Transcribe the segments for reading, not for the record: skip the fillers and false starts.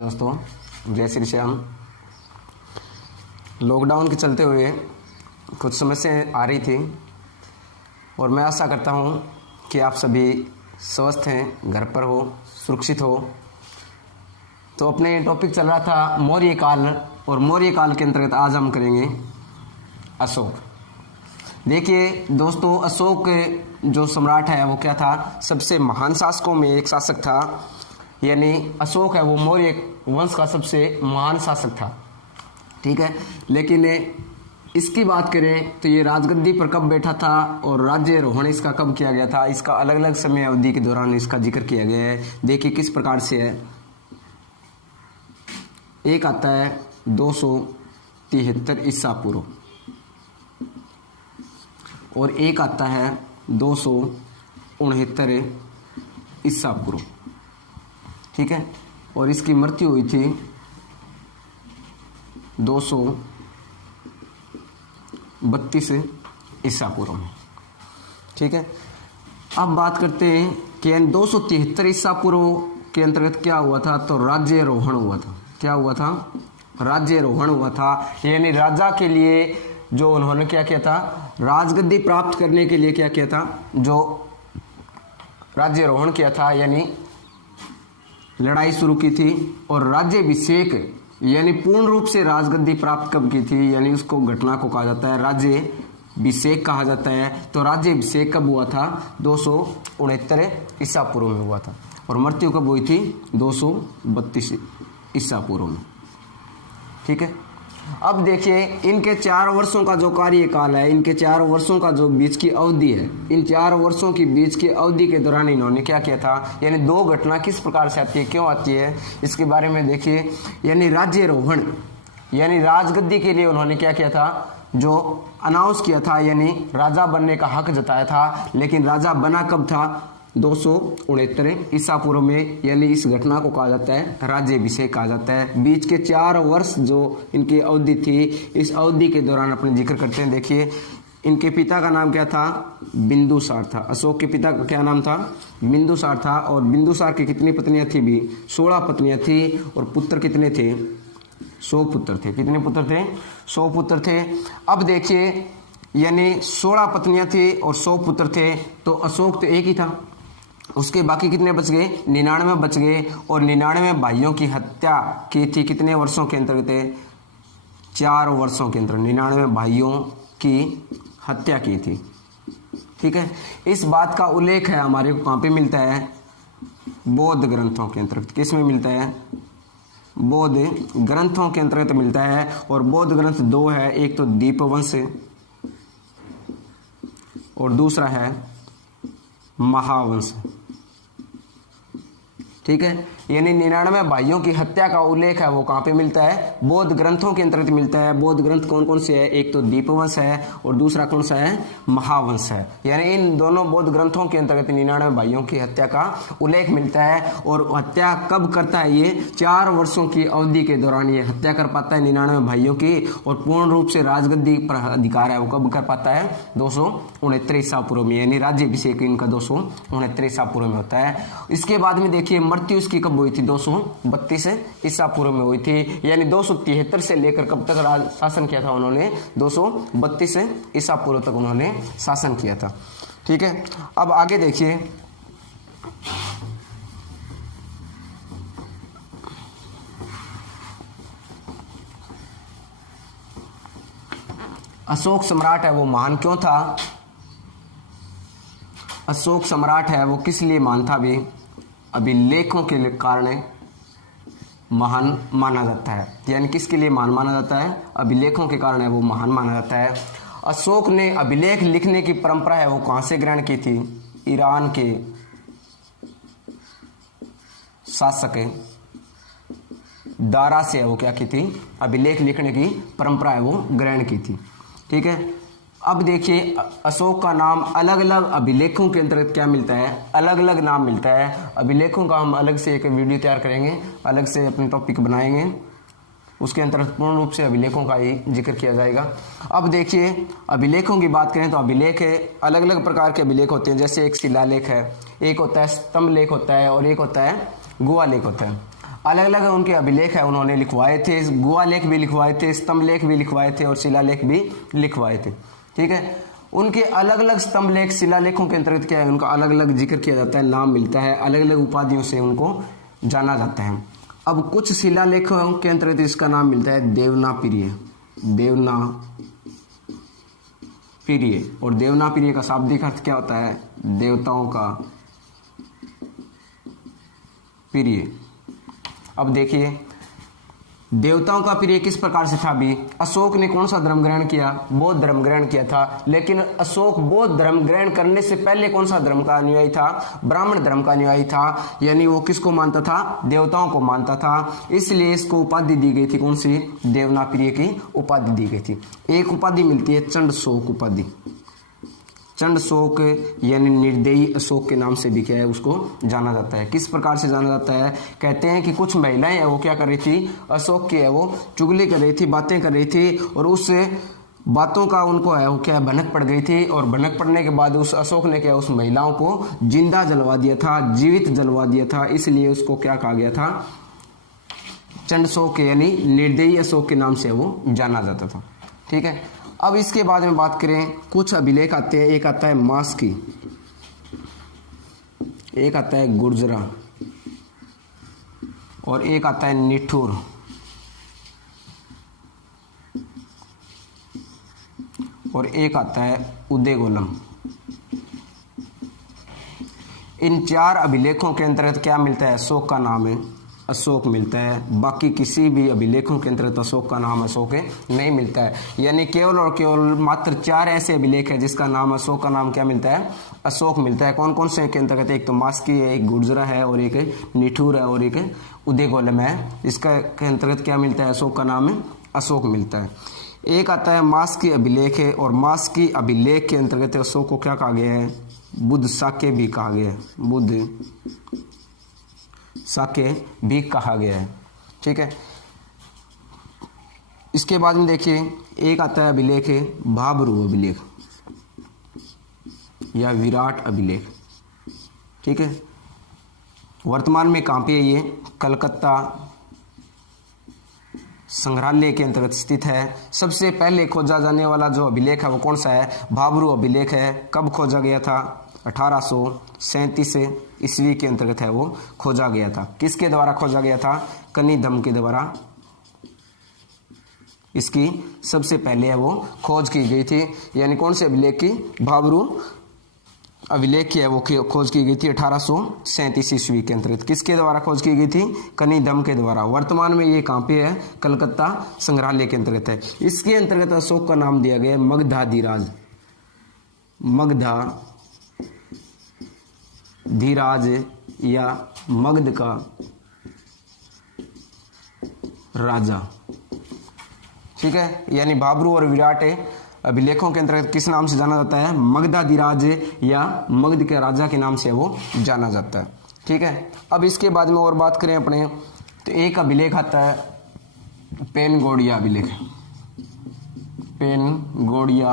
दोस्तों जय श्री श्याम। लॉकडाउन के चलते हुए कुछ समस्याएं आ रही थी और मैं आशा करता हूं कि आप सभी स्वस्थ हैं, घर पर हो, सुरक्षित हो। तो अपने टॉपिक चल रहा था मौर्य काल, और मौर्य काल के अंतर्गत आज हम करेंगे अशोक। देखिए दोस्तों, अशोक जो सम्राट है वो क्या था, सबसे महान शासकों में एक शासक था। यानी अशोक है वो मौर्य वंश का सबसे महान शासक था, ठीक है। लेकिन इसकी बात करें तो ये राजगद्दी पर कब बैठा था और राज्यारोहण इसका कब किया गया था, इसका अलग अलग समय अवधि के दौरान इसका जिक्र किया गया है। देखिए किस प्रकार से है। एक आता है 273 ईसा पूर्व और एक आता है 269 ईसा पूर्व, ठीक है। और इसकी मृत्यु हुई थी 232 ईसा पूर्व में, ठीक है। अब बात करते हैं कि 273 ईसा पूर्व के अंतर्गत क्या हुआ था, तो राज्यारोहण हुआ था। क्या हुआ था? राज्यारोहण हुआ था। यानी राजा के लिए जो उन्होंने क्या किया था, राजगद्दी प्राप्त करने के लिए क्या किया था, जो राज्यारोहण किया था, यानी लड़ाई शुरू की थी। और राज्याभिषेक यानी पूर्ण रूप से राजगद्दी प्राप्त कब की थी, यानी उसको घटना को कहा जाता है राज्याभिषेक कहा जाता है। तो राज्याभिषेक कब हुआ था? 269 ईसा पूर्व में हुआ था। और मृत्यु कब हुई थी? 232 ईसा पूर्व में, ठीक है। अब देखिए इनके 4 वर्षों का जो कार्यकाल है, इनके 4 वर्षों का जो बीच की अवधि है, इन 4 वर्षों की बीच की अवधि के दौरान इन्होंने क्या किया था, यानी 2 घटना किस प्रकार से आती है, क्यों आती है, इसके बारे में देखिए। यानी राज्यारोहण यानी राजगद्दी के लिए उन्होंने क्या किया था, जो अनाउंस किया था, यानी राजा बनने का हक जताया था। लेकिन राजा बना कब था? 269 ईसा पूर्व में। यानी इस घटना को कहा जाता है राज्याभिषेक कहा जाता है। बीच के 4 वर्ष जो इनकी अवधि थी, इस अवधि के दौरान अपने जिक्र करते हैं। देखिए इनके पिता का नाम क्या था? बिंदुसार था। अशोक के पिता का क्या नाम था? बिंदुसार था। और बिंदुसार की कितनी पत्नियां थी? भी 16 पत्नियां थी। और पुत्र कितने थे? 100 पुत्र थे। कितने पुत्र थे? 100 पुत्र थे। अब देखिए यानी 16 पत्नियां थी और 100 पुत्र थे, तो अशोक तो एक ही था। उसके बाकी कितने बच गए? 99 बच गए। और 99 भाइयों की हत्या की थी कितने वर्षों के अंतर्गत? 4 वर्षों के अंदर 99 भाइयों की हत्या की थी, ठीक है। इस बात का उल्लेख है हमारे को कहाँ पे मिलता है? बौद्ध ग्रंथों के अंतर्गत। किस में मिलता है? बौद्ध ग्रंथों के अंतर्गत मिलता है। और बौद्ध ग्रंथ 2 है, एक तो दीपवंश और दूसरा है महावंश, ठीक है। यानी 99 भाइयों की हत्या का उल्लेख है वो कहाँ पे मिलता है? बौद्ध ग्रंथों के अंतर्गत मिलता है। बौद्ध ग्रंथ कौन कौन से है? एक तो दीपवंश है और दूसरा कौन सा है? महावंश है। यानी इन दोनों बौद्ध ग्रंथों के अंतर्गत 99 भाइयों की हत्या का उल्लेख मिलता है। और हत्या कब करता है? ये 4 वर्षों की अवधि के दौरान ये हत्या कर पाता है 99 भाइयों की। और पूर्ण रूप से राजगद्दी पर अधिकार है वो कब कर पाता है? 269 ईसा पूर्व में। यानी राज्याभिषेक इनका 269 ईसा पूर्व में होता है। इसके बाद में देखिए मृत्यु इसकी कब हुई थी? 232 ईसा पूर्व में हुई थी। यानी 273 से लेकर कब तक शासन किया था उन्होंने? 232 ईसा पूर्व तक उन्होंने शासन किया था, ठीक है। अब आगे देखिए अशोक सम्राट है वो महान क्यों था? अशोक सम्राट है वो किस लिए महान था? भी अभिलेखों के कारण महान माना जाता है। यानी किसके लिए महान माना जाता है? अभिलेखों के कारण है वो महान माना जाता है। अशोक ने अभिलेख लिखने की परंपरा है वो कहां से ग्रहण की थी? ईरान के शासक दारा से वो क्या की थी? अभिलेख लिखने की परंपरा है वो ग्रहण की थी, ठीक है। अब देखिए अशोक का नाम अलग अलग अभिलेखों के अंतर्गत क्या मिलता है? अलग अलग नाम मिलता है। अभिलेखों का हम अलग से एक वीडियो तैयार करेंगे, अलग से अपने टॉपिक बनाएंगे, उसके अंतर्गत पूर्ण रूप से अभिलेखों का ही जिक्र किया जाएगा। अब देखिए अभिलेखों की बात करें तो अभिलेख अलग अलग प्रकार के अभिलेख होते हैं। जैसे एक शिलालेख है, एक होता है स्तंभ लेख होता है और एक होता है गुहा लेख होता है। अलग अलग उनके अभिलेख है उन्होंने लिखवाए थे, गुहा लेख भी लिखवाए थे, स्तंभ लेख भी लिखवाए थे और शिलालेख भी लिखवाए थे। ठीक है, उनके अलग अलग स्तंभ लेख शिलालेखों के अंतर्गत क्या है, उनका अलग अलग जिक्र किया जाता है, नाम मिलता है, अलग अलग उपाधियों से उनको जाना जाता है। अब कुछ शिलालेखों के अंतर्गत इसका नाम मिलता है देवनापिरिय, देवनापिरिय। और देवनापिरिय का शाब्दिक अर्थ क्या होता है, देवताओं का प्रिय। अब देखिए देवताओं का प्रिय किस प्रकार से था भी, अशोक ने कौन सा धर्म ग्रहण किया, बौद्ध धर्म ग्रहण किया था। लेकिन अशोक बौद्ध धर्म ग्रहण करने से पहले कौन सा धर्म का अनुयायी था, ब्राह्मण धर्म का अनुयायी था, यानी वो किसको मानता था, देवताओं को मानता था। इसलिए इसको उपाधि दी गई थी, कौन सी, देवनाप्रिय की उपाधि दी गई थी। एक उपाधि मिलती है चंडशोक उपाधि, चंडशोक यानी निर्दयी अशोक के नाम से भी क्या है उसको जाना जाता है। किस प्रकार से जाना जाता है, कहते हैं कि कुछ महिलाएं हैं वो क्या कर रही थी, अशोक की है वो चुगली कर रही थी, बातें कर रही थी, और उस बातों का उनको है वो क्या भनक पड़ गई थी, और भनक पड़ने के बाद उस अशोक ने क्या उस महिलाओं को जिंदा जलवा दिया था, जीवित जलवा दिया था। इसलिए उसको क्या कहा गया था, चंडशोक यानी निर्दयी अशोक के नाम से वो जाना जाता था। ठीक है, अब इसके बाद में बात करें, कुछ अभिलेख आते हैं, एक आता है मास्की, एक आता है गुर्जरा, और एक आता है निठुर, और एक आता है उदयगोलम। इन चार अभिलेखों के अंतर्गत क्या मिलता है, अशोक का नाम है, अशोक मिलता है। बाकी किसी भी अभिलेखों के अंतर्गत अशोक का नाम अशोक नहीं मिलता है। यानी केवल और केवल मात्र चार ऐसे अभिलेख है जिसका नाम अशोक का नाम क्या मिलता है, अशोक मिलता है। कौन कौन से के अंतर्गत, एक तो मास्की है, एक गुर्जरा है, और एक निठुर है, और एक उदयगोलम है। इसका के अंतर्गत क्या मिलता है, अशोक का नाम अशोक मिलता है। एक आता है मास्की अभिलेख है, और मास्की अभिलेख के अंतर्गत अशोक को क्या कहा गया है, बुद्ध शाक्य भी कहा गया है, बुद्ध शाक्य भी कहा गया है। ठीक है, इसके बाद में देखिए एक आता है अभिलेख है भाबरू अभिलेख या विराट अभिलेख। ठीक है, वर्तमान में कहाँ पे है ये, कलकत्ता संग्रहालय के अंतर्गत स्थित है। सबसे पहले खोजा जाने वाला जो अभिलेख है वो कौन सा है, भाबरू अभिलेख है। कब खोजा गया था, 1837 ईस्वी के अंतर्गत है वो खोजा गया था। किसके द्वारा खोजा गया था, कनिधम के द्वारा इसकी सबसे पहले है वो खोज की गई थी। यानी कौन से अभिलेख की, भाबरू अभिलेख की है वो खोज की गई थी 1837 ईस्वी के अंतर्गत। किसके द्वारा खोज की गई थी, कनिधम के द्वारा। वर्तमान में ये कहाँ पे है, कलकत्ता संग्रहालय के अंतर्गत है। इसके अंतर्गत अशोक का नाम दिया गया मगधाधिराज, मगधाधिराज या मगध का राजा। ठीक है, यानी भाबरू और विराट अभिलेखों के अंतर्गत किस नाम से जाना जाता है, मगधाधिराज या मगध के राजा के नाम से वो जाना जाता है। ठीक है, अब इसके बाद में और बात करें अपने, तो एक अभिलेख आता है पेनगोडिया अभिलेख, पेनगोडिया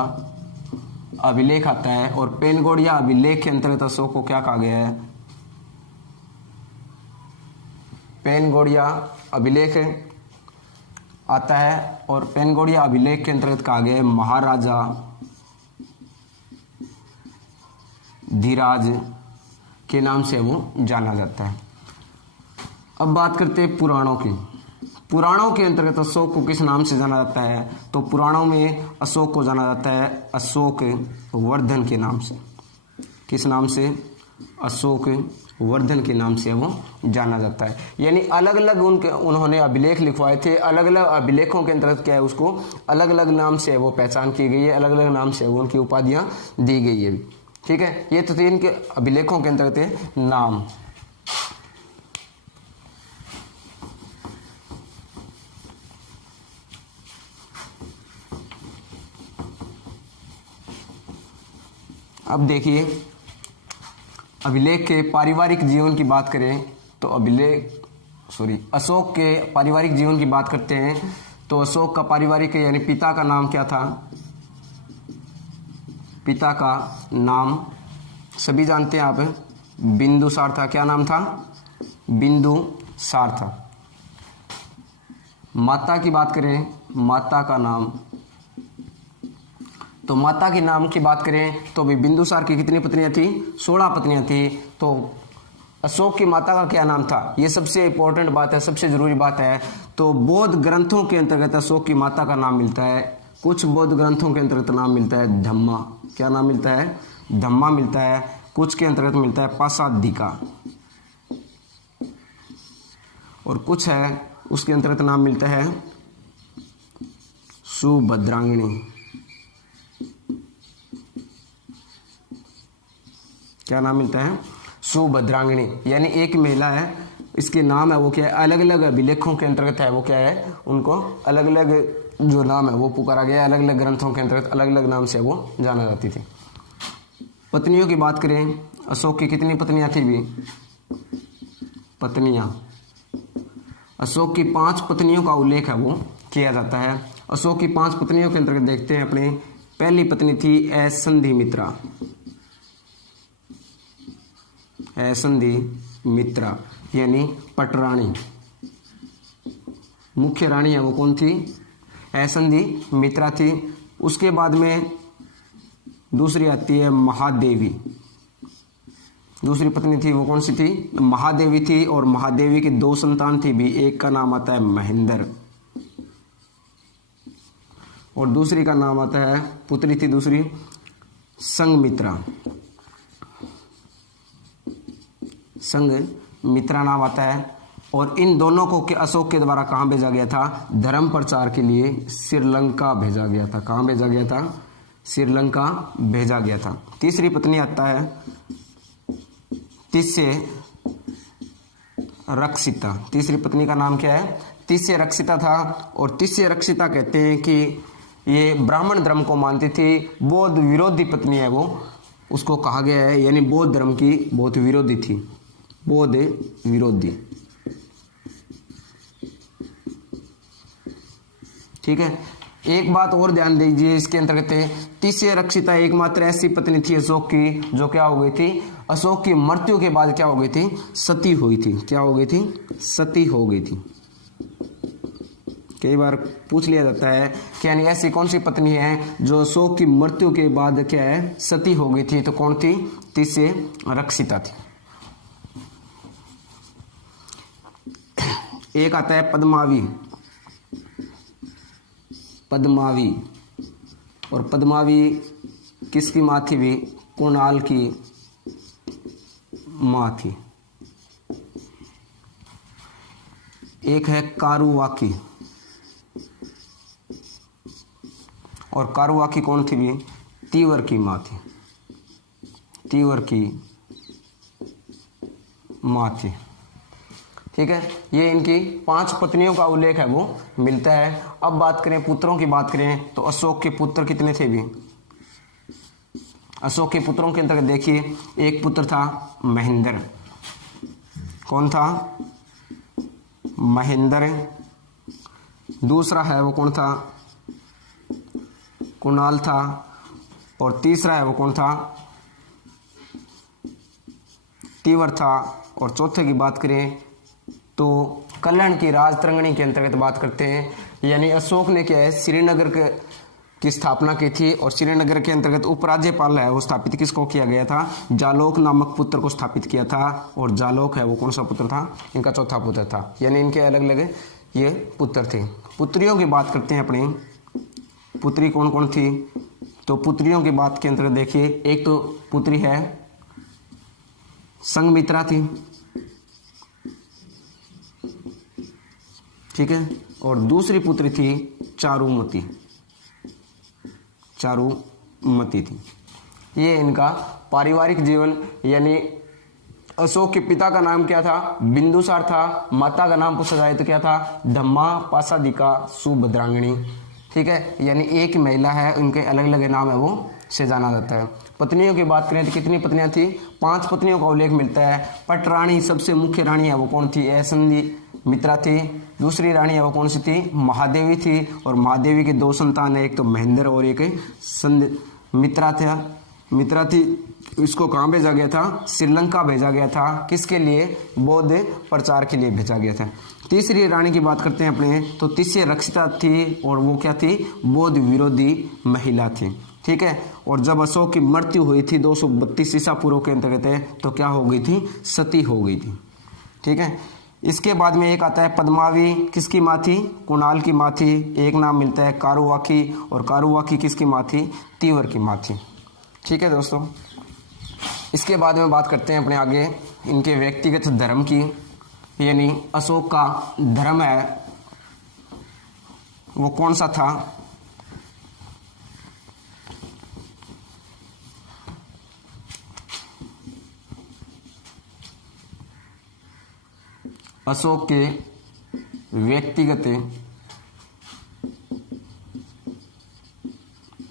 अभिलेख आता है। और पेनगोडिया अभिलेख के अंतर्गत अशोक को क्या कहा गया है, पेनगोडिया अभिलेख आता है, और पेनगोडिया अभिलेख के अंतर्गत कहा गया है महाराजा धीराज के नाम से वो जाना जाता है। अब बात करते हैं पुराणों की। पुराणों के अंतर्गत अशोक को किस नाम से जाना जाता है, तो पुराणों में अशोक को जाना जाता है अशोक वर्धन के नाम से। किस नाम से, अशोक वर्धन के नाम से वो जाना जाता है। यानी अलग अलग उन्होंने अभिलेख लिखवाए थे, अलग अलग अभिलेखों के अंतर्गत क्या है उसको अलग अलग नाम से वो पहचान की गई है, अलग अलग नाम से वो उनकी उपाधियां दी गई है। ठीक है, ये तो थे इनके अभिलेखों के अंतर्गत नाम। अब देखिए अभिलेख के पारिवारिक जीवन की बात करें तो अशोक के पारिवारिक जीवन की बात करते हैं तो अशोक का पारिवारिक यानी पिता का नाम क्या था, पिता का नाम सभी जानते हैं आप, बिंदुसार था। क्या नाम था, बिंदुसार था। माता की बात करें, माता का नाम, तो माता के नाम की बात करें तो भी बिंदुसार की कितनी पत्नियां थी? 16 पत्नियां थी। तो अशोक की माता का क्या नाम था? ये सबसे इंपॉर्टेंट बात है, सबसे जरूरी बात है। तो बौद्ध ग्रंथों के अंतर्गत अशोक की माता का नाम मिलता है। कुछ बौद्ध ग्रंथों के अंतर्गत नाम मिलता है धम्मा। क्या नाम मिलता है? धम्मा मिलता है। कुछ के अंतर्गत मिलता है पासादिका, और कुछ है उसके अंतर्गत नाम मिलता है सुभद्रांगिणी। क्या नाम मिलता है? सुभद्रांगिणी। यानी एक महिला है, इसके नाम है वो क्या है? अलग अलग अभिलेखों के अंतर्गत है वो क्या है? उनको अलग अलग जो नाम है वो पुकारा गया, अलग अलग ग्रंथों के अंतर्गत अलग अलग नाम से वो जाना जाती थी। पत्नियों की बात करें, अशोक की कितनी पत्नियां थी भी? पत्नियां, अशोक की 5 पत्नियों का उल्लेख है वो किया जाता है। अशोक की 5 पत्नियों के अंतर्गत देखते हैं अपने। पहली पत्नी थी असंधिमित्रा। असंधिमित्रा यानी पटरानी। मुख्य रानी है वो कौन थी? असंधिमित्रा थी। उसके बाद में दूसरी आती है महादेवी। दूसरी पत्नी थी वो कौन सी थी? महादेवी थी। और महादेवी की 2 संतान थी भी, एक का नाम आता है महेंद्र और दूसरी का नाम आता है, पुत्री थी दूसरी संघमित्रा। संघमित्रा नाम आता है। और इन दोनों को अशोक के द्वारा कहाँ भेजा गया था? धर्म प्रचार के लिए श्रीलंका भेजा गया था। कहाँ भेजा गया था? श्रीलंका भेजा गया था। तीसरी पत्नी आता है तिस्य रक्षिता। तीसरी पत्नी का नाम क्या है? तिस्य रक्षिता था। और तिस्य रक्षिता कहते हैं कि ये ब्राह्मण धर्म को मानती थी, बौद्ध विरोधी पत्नी है वो, उसको कहा गया है, यानी बौद्ध धर्म की बहुत विरोधी थी, बौद्ध विरोधी। ठीक है, एक बात और ध्यान दीजिए इसके अंतर्गत, तिस्य रक्षिता एकमात्र ऐसी पत्नी थी अशोक की जो क्या हो गई थी? अशोक की मृत्यु के बाद क्या हो गई थी? सती हुई थी। क्या हो गई थी? सती हो गई थी। कई बार पूछ लिया जाता है कि यानी ऐसी कौन सी पत्नी है जो अशोक की मृत्यु के बाद क्या है? सती हो गई थी। तो कौन थी? तिस्य रक्षिता थी। एक आता है पद्मावी। पद्मावी, और पद्मावी किसकी माँ थी भी? कुणाल की माँ थी। एक है कारुवाकी, और कारुवाकी कौन थी भी? तीवर की माँ थी। तीवर की माँ थी। ठीक है, ये इनकी 5 पत्नियों का उल्लेख है वो मिलता है। अब बात करें पुत्रों की, बात करें तो अशोक के पुत्र कितने थे भी? अशोक के पुत्रों के अंतर्गत देखिए, एक पुत्र था महेंद्र। कौन था? महेंद्र। दूसरा है वो कौन था? कुणाल था। और तीसरा है वो कौन था? तीवर था। और चौथे की बात करें तो कल्याण की राजतरंगिणी के अंतर्गत बात करते हैं। यानी अशोक ने क्या है? श्रीनगर की स्थापना की थी, और श्रीनगर के अंतर्गत उपराज्यपाल है वो स्थापित किसको किया गया था? जालोक नामक पुत्र को स्थापित किया था। और जालोक है वो कौन सा पुत्र था? इनका चौथा पुत्र था। यानी इनके अलग अलग ये पुत्र थे। पुत्रियों की बात करते हैं अपनी। पुत्री कौन कौन थी? तो पुत्रियों की बात के अंतर्गत देखिए, एक तो पुत्री है संघमित्रा थी। ठीक है, और दूसरी पुत्री थी चारुमती। चारुमती थी। ये इनका पारिवारिक जीवन, यानी अशोक के पिता का नाम क्या था? बिंदुसार था। माता का नाम पूछा जाए तो क्या था? धम्मा, पासादिका, सुभद्रांगिणी। ठीक है, यानी एक महिला है, उनके अलग अलग नाम है वो से जाना जाता है। पत्नियों की बात करें तो कितनी पत्नियां थी? 5 पत्नियों का उल्लेख मिलता है। पटरानी सबसे मुख्य रानी है वो कौन थी? असंधिमित्रा थी। दूसरी रानी है वो कौन सी थी? महादेवी थी। और महादेवी के 2 संतान है, एक तो महेंद्र और एक संधिमित्रा था। मित्रा थी। इसको कहाँ भेजा गया था? श्रीलंका भेजा गया था। किसके लिए? बौद्ध प्रचार के लिए भेजा गया था। तीसरी रानी की बात करते हैं अपने, तो तीसरी रक्षिता थी और वो क्या थी? बौद्ध विरोधी महिला थी। ठीक है। और जब अशोक की मृत्यु हुई थी 232 ईसा पूर्व के अंतर्गत, तो क्या हो गई थी? सती हो गई थी। ठीक है। इसके बाद में एक आता है पद्मावी, किसकी माँ थी? कुणाल की माँ थी। एक नाम मिलता है कारुवाकी, और कारुवाकी किसकी माँ थी? तीवर की माँ थी। ठीक है दोस्तों। इसके बाद में बात करते हैं अपने आगे इनके व्यक्तिगत धर्म की, यानी अशोक का धर्म है वो कौन सा था? अशोक के व्यक्तिगत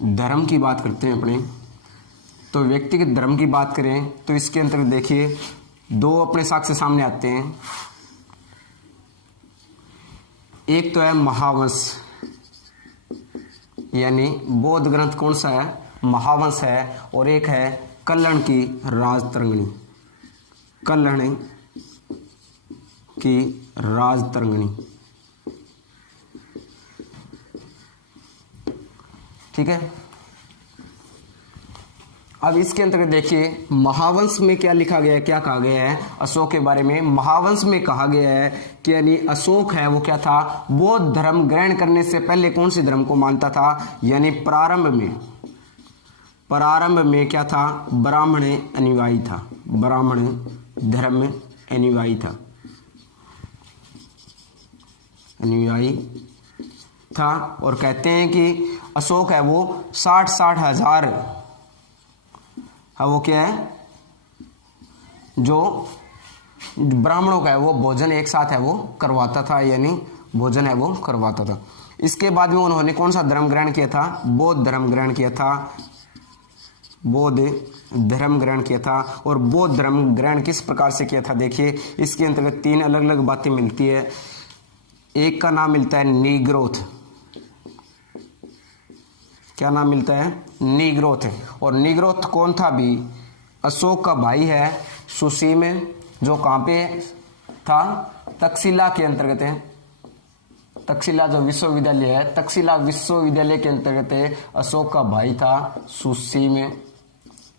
धर्म की बात करते हैं अपने, तो व्यक्तिगत धर्म की बात करें तो इसके अंतर्गत देखिए दो अपने साक्ष्य सामने आते हैं। एक तो है महावंश, यानी बौद्ध ग्रंथ कौन सा है? महावंश है। और एक है कल्हण की राजतरंगिणी, कल्हण की राजतरंगिणी। ठीक है। अब इसके अंतर्गत देखिए महावंश में क्या लिखा गया है, क्या कहा गया है अशोक के बारे में? महावंश में कहा गया है कि यानी अशोक है वो क्या था? बौद्ध धर्म ग्रहण करने से पहले कौन से धर्म को मानता था? यानी प्रारंभ में क्या था? ब्राह्मण अनुयायी था, ब्राह्मण धर्म अनुयायी था, अनुयायी था। और कहते हैं कि अशोक है वो 60 हजार है वो क्या है? जो ब्राह्मणों का है वो भोजन एक साथ है वो करवाता था, यानी भोजन है वो करवाता था। इसके बाद में उन्होंने कौन सा धर्म ग्रहण किया था? बौद्ध धर्म ग्रहण किया था, बौद्ध धर्म ग्रहण किया था। और बौद्ध धर्म ग्रहण किस प्रकार से किया था? देखिए इसके अंतर्गत तीन अलग अलग बातें मिलती है। एक का नाम मिलता है नीग्रोथ, क्या नाम मिलता है? नीग्रोथ। और नीग्रोथ कौन था? भी अशोक का भाई है सुसीम, जो कहाँ पे था? तक्षशिला के अंतर्गत है। तक्षशिला जो विश्वविद्यालय है, तक्षशिला विश्वविद्यालय के अंतर्गत अशोक का भाई था सुसीम,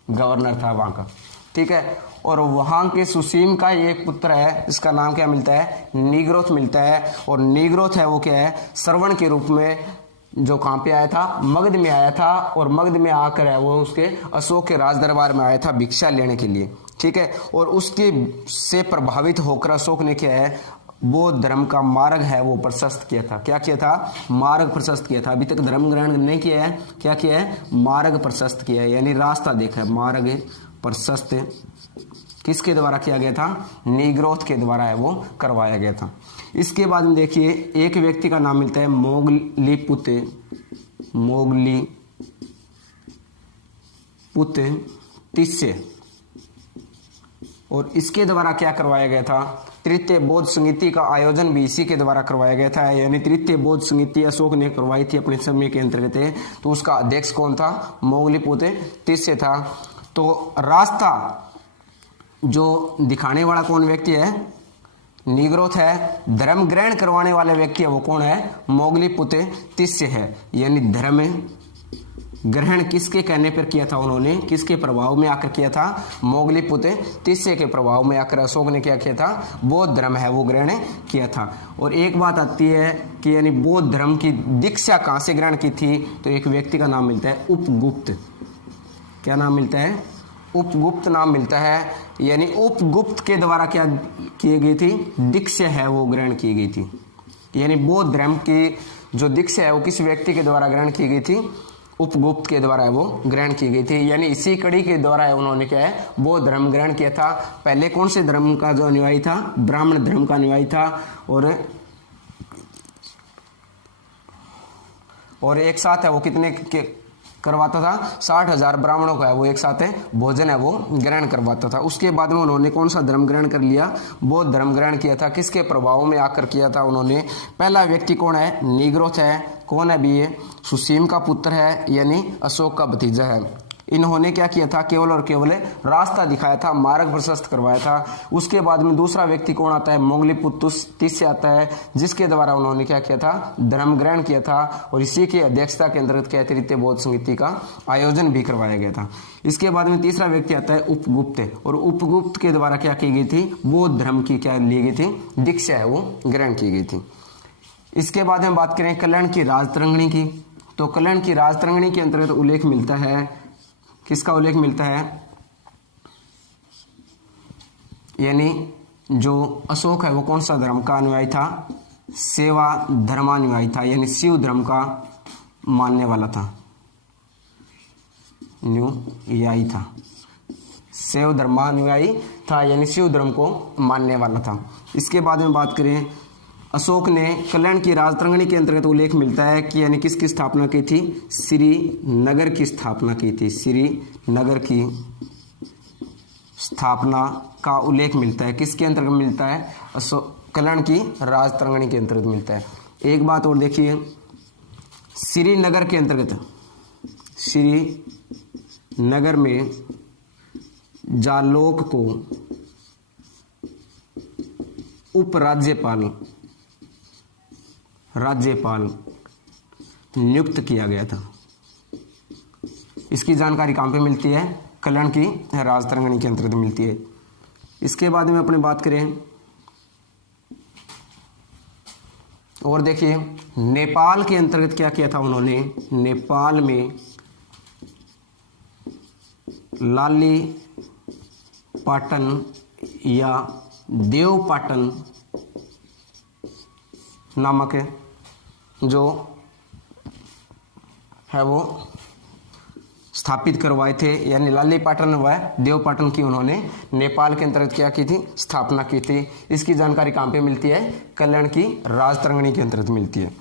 गवर्नर था वहां का। ठीक है। और वहां के सुसीम का एक पुत्र है, इसका नाम क्या मिलता है? नीग्रोथ मिलता है। और नीग्रोथ है वो क्या है? श्रवण के रूप में जो कहाँ पे आया था? मगध में आया था। और मगध में आकर है वो उसके अशोक के राज दरबार में आया था भिक्षा लेने के लिए। ठीक है। और उसके से प्रभावित होकर अशोक ने क्या है? बौद्ध धर्म का मार्ग है वो प्रशस्त किया था। क्या किया था? मार्ग प्रशस्त किया था। अभी तक धर्म ग्रहण नहीं किया है, क्या किया है? मार्ग प्रशस्त किया है, यानी रास्ता देखा है। मार्ग प्रशस्त किसके द्वारा किया गया था? नीग्रोथ के द्वारा है वो करवाया गया था। इसके बाद में देखिए एक व्यक्ति का नाम मिलता है मोगलीपुत तिस्य, और इसके द्वारा क्या करवाया गया था? तृतीय बौद्ध संगीति का आयोजन भी इसी के द्वारा करवाया गया था। यानी तृतीय बौद्ध संगीति अशोक ने करवाई थी अपने समय के अंतर्गत, तो उसका अध्यक्ष कौन था? मोगलीपुत तिस्य था। तो रास्ता जो दिखाने वाला कौन व्यक्ति है? नीग्रोथ है। धर्म ग्रहण करवाने वाले व्यक्ति है वो कौन है? मोगलीपुत तिस्य है। यानी धर्म ग्रहण किसके कहने पर किया था उन्होंने? किसके प्रभाव में आकर किया था? मोगलीपुत तिस्य के प्रभाव में आकर अशोक ने क्या किया था? बौद्ध धर्म है वो ग्रहण किया था। और एक बात आती है कि यानी बौद्ध धर्म की दीक्षा कहाँ से ग्रहण की थी? तो एक व्यक्ति का नाम मिलता है उपगुप्त। क्या नाम मिलता है? उपगुप्त नाम मिलता है। यानी उपगुप्त के द्वारा क्या की गई थी? दीक्षा है वो ग्रहण की गई थी। यानी बौद्ध धर्म की जो दीक्षा है वो किस व्यक्ति के द्वारा ग्रहण की गई थी? उपगुप्त के द्वारा है वो ग्रहण की गई थी। यानी इसी कड़ी के द्वारा है उन्होंने क्या है? बौद्ध धर्म ग्रहण किया था। पहले कौन से धर्म का जो अनुयायी था? ब्राह्मण धर्म का अनुयायी था। और एक साथ है वो कितने के करवाता था? 60,000 ब्राह्मणों का है वो एक साथ भोजन है वो ग्रहण करवाता था। उसके बाद में उन्होंने कौन सा धर्म ग्रहण कर लिया? बौद्ध धर्म ग्रहण किया था। किसके प्रभाव में आकर किया था उन्होंने? पहला व्यक्ति कौन है? नीग्रोथ है। कौन है भी ये? सुसीम का पुत्र है, यानी अशोक का भतीजा है। इन्होंने क्या किया था, केवल और केवल रास्ता दिखाया था, मार्ग प्रशस्त करवाया था। उसके बाद में दूसरा व्यक्ति कौन आता है, मोंगलीपुत्तुस आता है, जिसके द्वारा उन्होंने क्या किया था, धर्म ग्रहण किया था और इसी की अध्यक्षता के अंतर्गत क्या तृतीय बौद्ध संगीति का आयोजन भी करवाया गया था। इसके बाद में तीसरा व्यक्ति आता है उपगुप्त, और उपगुप्त के द्वारा क्या की गई थी, बौद्ध धर्म की क्या ली गई थी, दीक्षा है वो ग्रहण की गई थी। इसके बाद हम बात करें कल्याण की राजतरंगिणी की, तो कल्याण की राजतरंगिणी के अंतर्गत उल्लेख मिलता है, किसका उल्लेख मिलता है, यानी जो अशोक है वो कौन सा धर्म का अनुयायी था, सेवा धर्मानुयायी था, यानी शिव धर्म का मानने वाला था, अनुयायी था, शिव धर्मानुयायी था, यानी शिव धर्म को मानने वाला था। इसके बाद में बात करें, अशोक ने कल्याण की राजतरंगिणी के अंतर्गत उल्लेख मिलता है कि यानी किसकी स्थापना की थी, श्रीनगर की स्थापना की थी, श्रीनगर की स्थापना का उल्लेख मिलता है, किसके अंतर्गत मिलता है, अशोक कल्याण की राजतरंगिणी के अंतर्गत मिलता है। एक बात और देखिए, श्रीनगर के अंतर्गत, श्रीनगर में जालोक को राज्यपाल नियुक्त किया गया था। इसकी जानकारी कहाँ पे मिलती है, कल्याण की राजतरंगिणी के अंतर्गत मिलती है। इसके बाद में अपने बात करें और देखिए, नेपाल के अंतर्गत क्या किया था उन्होंने, नेपाल में लाली पाटन या देवपाटन नामक जो है वो स्थापित करवाए थे, यानी लाली पाटन व देवपाटन की उन्होंने नेपाल के अंतर्गत क्या की थी, स्थापना की थी। इसकी जानकारी कहाँ पे मिलती है, कल्याण की राजतरंगिणी के अंतर्गत मिलती है।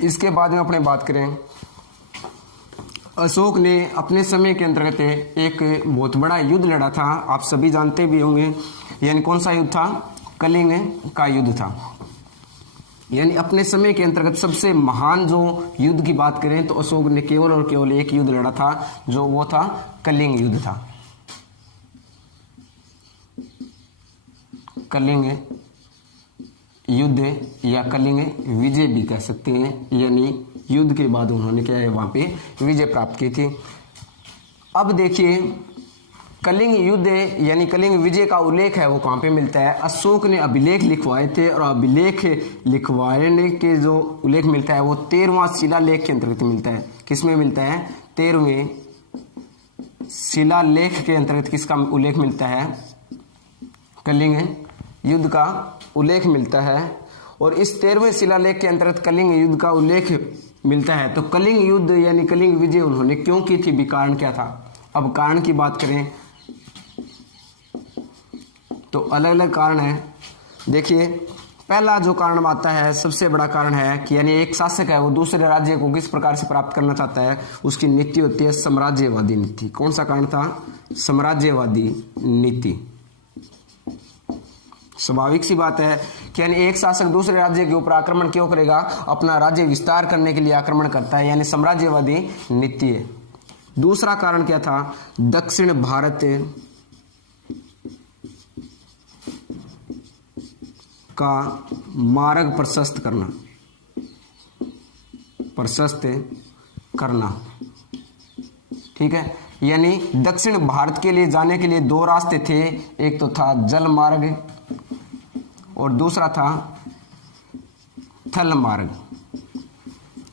इसके बाद में अपने बात करें, अशोक ने अपने समय के अंतर्गत एक बहुत बड़ा युद्ध लड़ा था, आप सभी जानते भी होंगे, यानी कौन सा युद्ध था, कलिंग का युद्ध था। यानी अपने समय के अंतर्गत सबसे महान जो युद्ध की बात करें तो अशोक ने केवल और केवल एक युद्ध लड़ा था, जो वो था कलिंग युद्ध था। कलिंग युद्ध या कलिंग विजय भी कह सकते हैं, यानी युद्ध के बाद उन्होंने क्या है वहां पे विजय प्राप्त की थी। अब देखिए, कलिंग युद्ध यानी कलिंग विजय का उल्लेख है वो कहाँ पे मिलता है, अशोक ने अभिलेख लिखवाए थे, और अभिलेख लिखवाने के जो उल्लेख मिलता है वो 13वां शिलालेख के अंतर्गत मिलता है। किसमें मिलता है, 13वें शिलालेख के अंतर्गत किसका उल्लेख मिलता है, कलिंग युद्ध का उल्लेख मिलता है। और इस 13वें शिलालेख के अंतर्गत कलिंग युद्ध का उल्लेख मिलता है। तो कलिंग युद्ध यानी कलिंग विजय उन्होंने क्यों की थी, भी कारण क्या था। अब कारण की बात करें तो अलग अलग कारण है। देखिए, पहला जो कारण आता है, सबसे बड़ा कारण है कि यानी एक शासक है वो दूसरे राज्य को किस प्रकार से प्राप्त करना चाहता है, उसकी नीति होती है साम्राज्यवादी नीति। कौन सा कारण था, साम्राज्यवादी नीति। स्वाभाविक सी बात है कि यानी एक शासक दूसरे राज्य के ऊपर आक्रमण क्यों करेगा, अपना राज्य विस्तार करने के लिए आक्रमण करता है, यानी साम्राज्यवादी नीति है। दूसरा कारण क्या था, दक्षिण भारत का मार्ग प्रशस्त करना। ठीक है, यानी दक्षिण भारत के लिए जाने के लिए दो रास्ते थे, एक तो था जल मार्ग और दूसरा था थल मार्ग।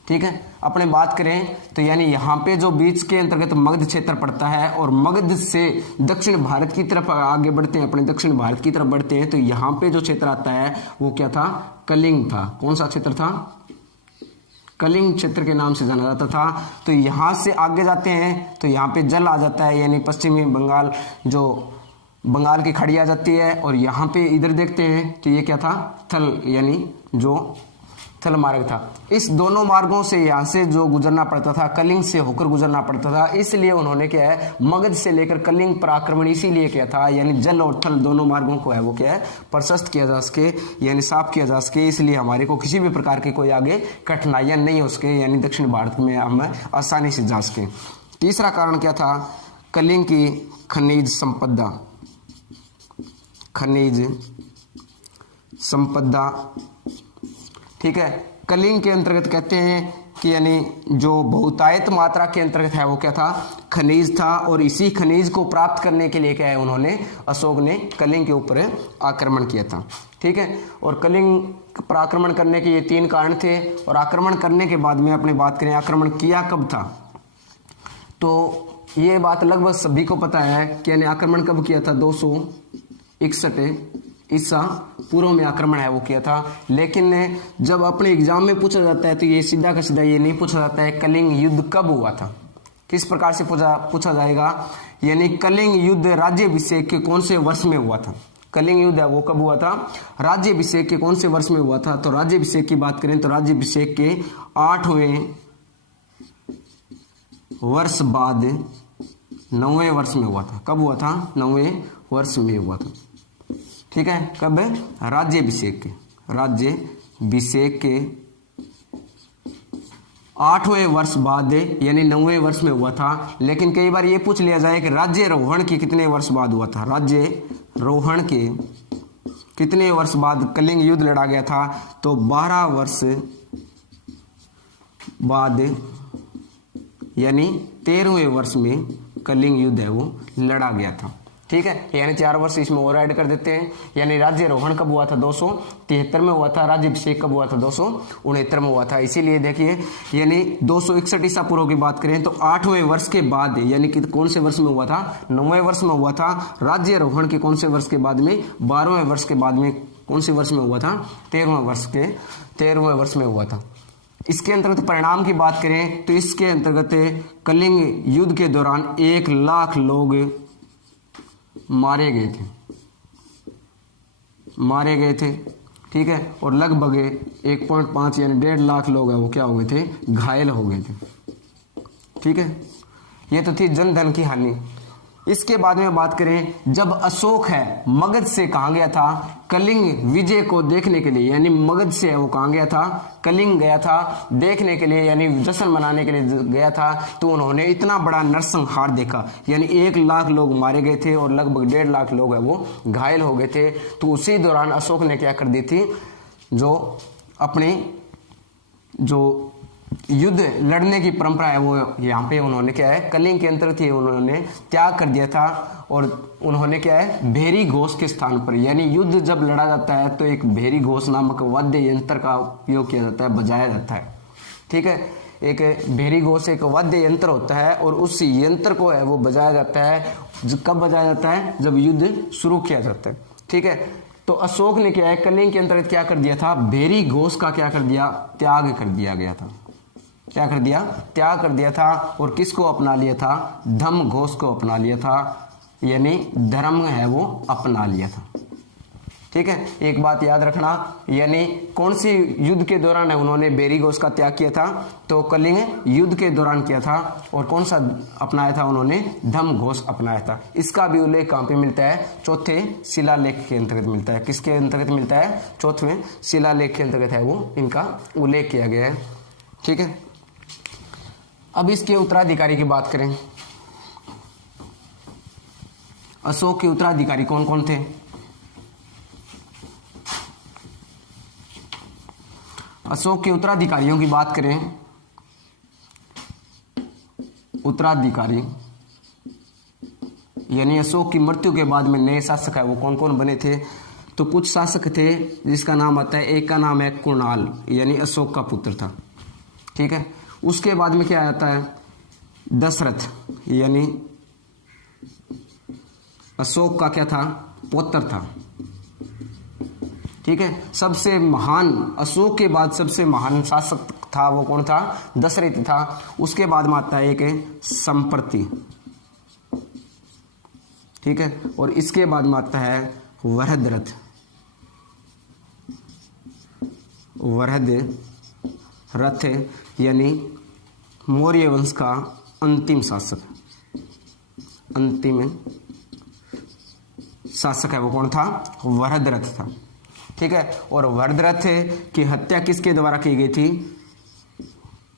ठीक है, अपने बात करें तो यानी यहाँ पे जो बीच के अंतर्गत मगध क्षेत्र पड़ता है और मगध से दक्षिण भारत की तरफ आगे बढ़ते हैं, अपने दक्षिण भारत की तरफ बढ़ते हैं, तो यहाँ पे जो क्षेत्र आता है वो क्या था, कलिंग था। कौन सा क्षेत्र था, कलिंग क्षेत्र के नाम से जाना जाता था। तो यहाँ से आगे जाते हैं तो यहाँ पे जल आ जाता है, यानी पश्चिमी बंगाल, जो बंगाल की खाड़ी आ जाती है। और यहाँ पे इधर देखते हैं तो ये क्या था, थल, यानी जो थल मार्ग था। इस दोनों मार्गों से यहाँ से जो गुजरना पड़ता था, कलिंग से होकर गुजरना पड़ता था। इसलिए उन्होंने क्या है, मगध से लेकर कलिंग पर आक्रमण इसीलिए किया था, यानी जल और थल दोनों मार्गों को है वो क्या है, प्रशस्त किया जा सके, यानी साफ किया जा सके। इसलिए हमारे को किसी भी प्रकार की कोई आगे कठिनाइयां नहीं हो सके, यानी दक्षिण भारत में हम आसानी से जा सके। तीसरा कारण क्या था, कलिंग की खनिज संपदा, खनिज संपदा। ठीक है, कलिंग के अंतर्गत कहते हैं कि यानी जो बहुतायत मात्रा के अंतर्गत है वो क्या था, खनिज था। और इसी खनिज को प्राप्त करने के लिए क्या है, उन्होंने, अशोक ने कलिंग के ऊपर आक्रमण किया था। ठीक है, और कलिंग पर आक्रमण करने के ये 3 कारण थे। और आक्रमण करने के बाद में अपने बात करें, आक्रमण किया कब था, तो ये बात लगभग सभी को पता है कि यानी आक्रमण कब किया था, 261 ईसा पूर्व में आक्रमण है वो किया था। लेकिन जब अपने एग्जाम में पूछा जाता है तो ये सीधा का सीधा ये नहीं पूछा जाता है कलिंग युद्ध कब हुआ था। किस प्रकार से पूछा जाएगा, यानी कलिंग युद्ध राज्याभिषेक के कौन से वर्ष में हुआ था। कलिंग युद्ध है वो कब हुआ था, राज्याभिषेक के कौन से वर्ष में हुआ था। तो राज्याभिषेक की बात करें तो राज्याभिषेक के 8वें वर्ष बाद 9वें वर्ष में हुआ था। कब हुआ था, 9वें वर्ष में हुआ था। ठीक है, कब, राज्याभिषेक के, राज्याभिषेक के 8वें वर्ष बाद यानी 9वें वर्ष में हुआ था। लेकिन कई बार ये पूछ लिया जाए कि राज्यारोहण के कितने वर्ष बाद हुआ था, राज्यारोहण के कितने वर्ष बाद कलिंग युद्ध लड़ा गया था। तो 12 वर्ष बाद यानी 13वें वर्ष में कलिंग युद्ध है वो लड़ा गया था। ठीक है, यानी 4 वर्ष इसमें और ऐड कर देते हैं। यानी राज्यारोहण कब हुआ था, 273 में हुआ था। राज्याभिषेक कब हुआ था, 269 में हुआ था। इसीलिए देखिए, यानी 261 ईसा पूर्व की बात करें तो 8वें वर्ष के बाद, यानी कि कौन से वर्ष में हुआ था, 9वें वर्ष में हुआ था। राज्यारोहण के कौन से वर्ष के बाद में, 12वें वर्ष के बाद में कौन से वर्ष में हुआ था, 13वें वर्ष में हुआ था। इसके अंतर्गत परिणाम की बात करें तो इसके अंतर्गत कलिंग युद्ध के दौरान 1 लाख लोग मारे गए थे। ठीक है, और लगभग 1.5 यानी 1.5 लाख लोग हैं वो क्या हो गए थे, घायल हो गए थे। ठीक है, ये तो थी जन धन की हानि। इसके बाद में बात करें, जब अशोक है मगध से कहाँ गया था, कलिंग विजय को देखने के लिए, यानी मगध से वो कहाँ गया था, कलिंग गया था देखने के लिए, यानी जश्न मनाने के लिए गया था। तो उन्होंने इतना बड़ा नरसंहार देखा, यानी 1 लाख लोग मारे गए थे और लगभग 1.5 लाख लोग है वो घायल हो गए थे। तो उसी दौरान अशोक ने क्या कर दी थी, जो अपनी जो युद्ध लड़ने की परंपरा है वो यहाँ पे उन्होंने क्या है, कलिंग के अंतर्गत ही उन्होंने त्याग कर दिया था। और उन्होंने क्या है, भेरी घोष के स्थान पर, यानी युद्ध जब लड़ा जाता है तो एक भेरी घोष नामक वाद्य यंत्र का उपयोग किया जाता है, बजाया जाता है। ठीक है, एक भेरी घोष एक वाद्य यंत्र होता है और उस यंत्र को है वो बजाया जाता है। कब बजाया जाता है, जब युद्ध शुरू किया जाता है। ठीक है, तो अशोक ने क्या है, कलिंग के अंतर्गत क्या कर दिया था, भेरी घोष का क्या कर दिया, त्याग कर दिया गया था। क्या कर दिया, त्याग कर दिया था। और किसको अपना लिया था, धम्म घोष को अपना लिया था, यानी धर्म है वो अपना लिया था। ठीक है, एक बात याद रखना, यानी कौन सी युद्ध के दौरान है उन्होंने भेरी घोष का त्याग किया था, तो कलिंग युद्ध के दौरान किया था। और कौन सा अपनाया था उन्होंने, धम्म घोष अपनाया था। इसका भी उल्लेख कहाँ पे मिलता है, 4थे शिलालेख के अंतर्गत मिलता है। किसके अंतर्गत मिलता है, 4वें शिलालेख के अंतर्गत है वो इनका उल्लेख किया गया है। ठीक है, अब इसके उत्तराधिकारी की बात करें, अशोक के उत्तराधिकारी कौन कौन थे। अशोक के उत्तराधिकारियों की बात करें, उत्तराधिकारी यानी अशोक की मृत्यु के बाद में नए शासक है वो कौन कौन बने थे। तो कुछ शासक थे जिसका नाम आता है, एक का नाम है कुणाल, यानी अशोक का पुत्र था। ठीक है, उसके बाद में क्या आता है, दशरथ, यानी अशोक का क्या था, पुत्र था। ठीक है, सबसे महान, अशोक के बाद सबसे महान शासक था वो कौन था, दशरथ था। उसके बाद में आता है एक संप्रति। ठीक है, और इसके बाद में आता है वरहद्रथ, वरहद्रथ यानी मौर्य वंश का अंतिम शासक, अंतिम शासक है वो कौन था, वरहद्रथ था। ठीक है, और वरहद्रथ की हत्या किसके द्वारा की गई थी,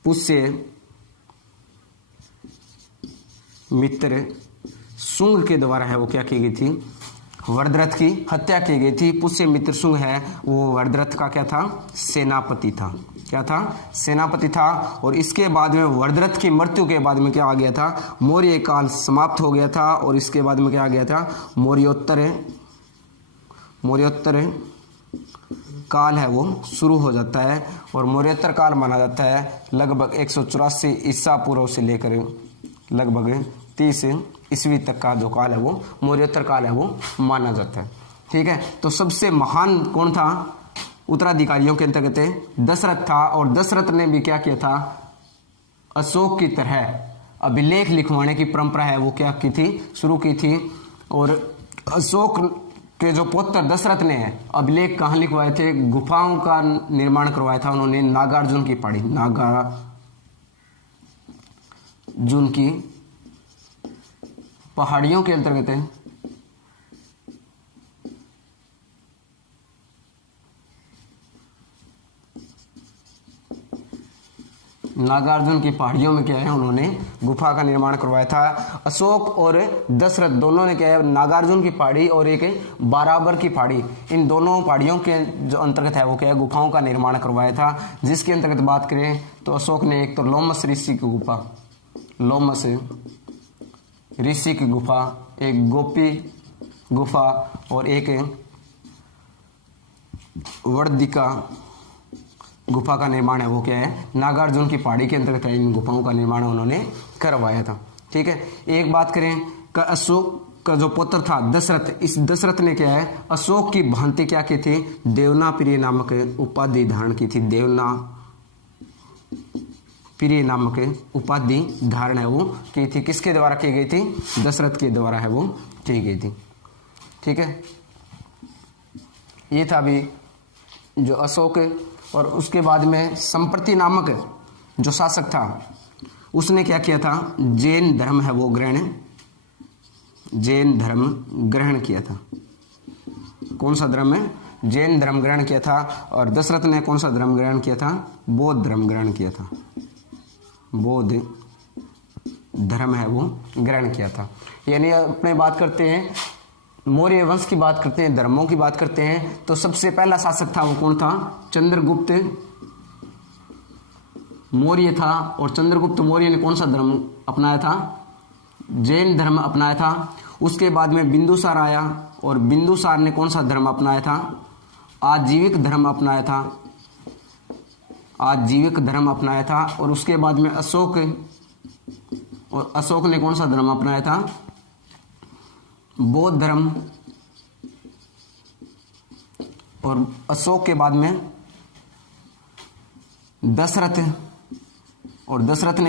पुष्य मित्र शुंग के द्वारा है वो क्या की गई थी, वर्धरथ की हत्या की गई थी। पुष्य मित्र शुंग है वो वर्धरथ का क्या था, सेनापति था। क्या था, सेनापति था। और इसके बाद में वर्धरथ की मृत्यु के बाद में क्या आ गया था, मौर्य काल समाप्त हो गया था। और इसके बाद में क्या आ गया था, मौर्योत्तर काल है वो शुरू हो जाता है। और मौर्योत्तर काल माना जाता है लगभग 184 ईसा पूर्व से लेकर लगभग 30 ईस्वी तक का जो काल है वो मौर्योत्तर काल है वो माना जाता है। ठीक है, तो सबसे महान कौन था, उत्तराधिकारियों के अंतर्गत दशरथ था। और दशरथ ने भी क्या किया था, अशोक की तरह अभिलेख लिखवाने की परंपरा है वो क्या की थी, शुरू की थी। और अशोक के जो पुत्र दशरथ ने अभिलेख कहाँ लिखवाए थे, गुफाओं का निर्माण करवाया था उन्होंने नागार्जुन की पहाड़ी, नागार्जुन की पहाड़ियों के अंतर्गत है। नागार्जुन की पहाड़ियों में क्या है, उन्होंने गुफा का निर्माण करवाया था। अशोक और दशरथ दोनों ने क्या है, नागार्जुन की पहाड़ी और एक बाराबर की पहाड़ी, इन दोनों पहाड़ियों के जो अंतर्गत है वो क्या है, गुफाओं का निर्माण करवाया था। जिसके अंतर्गत बात करें तो अशोक ने एक तो लोमस ऋषि की गुफा, लोमस ऋषि की गुफा, एक गोपी गुफा और एक वर्दिका गुफा का निर्माण है वो क्या है, नागार्जुन की पहाड़ी के अंतर्गत इन गुफाओं का निर्माण उन्होंने करवाया था। ठीक है, एक बात करें कि अशोक का जो पुत्र था दशरथ, इस दशरथ ने क्या है, अशोक की भांति क्या की थी, देवनाप्रिय नामक उपाधि धारण की थी। देवनाप्रिय नामक उपाधि धारण है वो की थी। किसके द्वारा की गई थी, दशरथ के द्वारा है वो की गई थी। ठीक है, ये था अभी जो अशोक। और उसके बाद में संप्रति नामक जो शासक था उसने क्या किया था, जैन धर्म है वो जैन धर्म ग्रहण किया था। कौन सा धर्म है, जैन धर्म ग्रहण किया था। और दशरथ ने कौन सा धर्म ग्रहण किया था, बौद्ध धर्म ग्रहण किया था, बौद्ध धर्म है वो ग्रहण किया था। यानी अपने बात करते हैं मौर्य वंश की बात करते हैं, धर्मों की बात करते हैं, तो सबसे पहला शासक था वो कौन था, चंद्रगुप्त मौर्य था। और चंद्रगुप्त मौर्य ने कौन सा धर्म अपनाया था, जैन धर्म अपनाया था। उसके बाद में बिंदुसार आया और बिंदुसार ने कौन सा धर्म अपनाया था, आजीविक धर्म अपनाया था, आजीविक धर्म अपनाया था। और उसके बाद में अशोक, और अशोक ने कौन सा धर्म अपनाया था, बौद्ध धर्म। और अशोक के बाद में दशरथ, और दशरथ ने